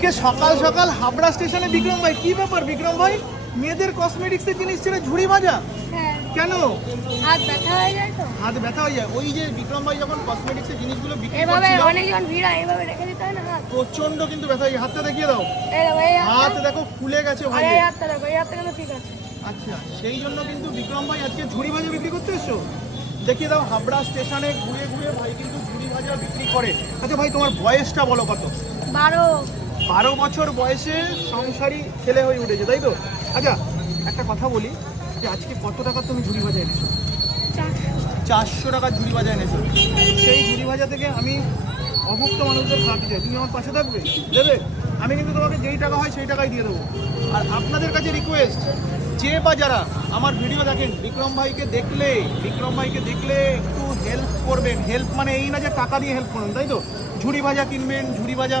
আজকে সকাল সকাল হাবড়া স্টেশনে বিক্রম ভাই কি ব্যাপার বিক্রম ভাই? মেয়েদের কসমেটিক্সের জিনিস ছেড়ে ঝুড়ি ভাজা? হ্যাঁ। কেন? হাত ব্যথা হয়ে যায় তো। হাত ব্যথা হয়ে যায়। ওই যে বিক্রম ভাই যখন কসমেটিক্সের জিনিসগুলো বিক্রি এভাবে অনেকজন ভিড় হয় এভাবে রেখে দিতে হয় না হাত? প্রচণ্ড কিন্তু ব্যথা হয় হাতটা দেখিয়ে দাও। হাত দেখো ফুলে গেছে ভাই এই হাতটা দেখো এই হাতটা কিন্তু ঠিক আছে। আচ্ছা সেই জন্য কিন্তু বিক্রম ভাই আজকে ঝুড়ি ভাজা বিক্রি করতে এসছো? দেখিয়ে দাও হাবড়া স্টেশনে ঘুরে ঘুরে ভাই কিন্তু ঝুড়ি ভাজা বিক্রি করে। আচ্ছা ভাই তোমার বয়সটা বলো কত? বারো। বারো বছর বয়সে সংসারী ছেলে হয়ে উঠেছে, তাই তো? আচ্ছা একটা কথা বলি, যে আজকে কত টাকা তুমি ঝুড়ি ভাজা এনেছো? চারশো টাকার ঝুড়ি ভাজা এনেছো। সেই ঝুড়ি ভাজা থেকে আমি অভুক্ত মানুষদের খাওয়াতে চাই। তুমি আমার পাশে থাকবে? দেবে? আমি কিন্তু তোমাকে যেই টাকা হয় সেই টাকাই দিয়ে দেবো। আর আপনাদের কাছে রিকোয়েস্ট যে বা যারা আমার ভিডিও দেখেন, বিক্রম ভাইকে দেখলে, বিক্রম ভাইকে দেখলে একটু হেল্প করবেন। হেল্প মানে এই না যে টাকা দিয়ে হেল্প করবেন তাই তো? ঝুড়ি ভাজা কিনবেন, ঝুড়ি ভাজা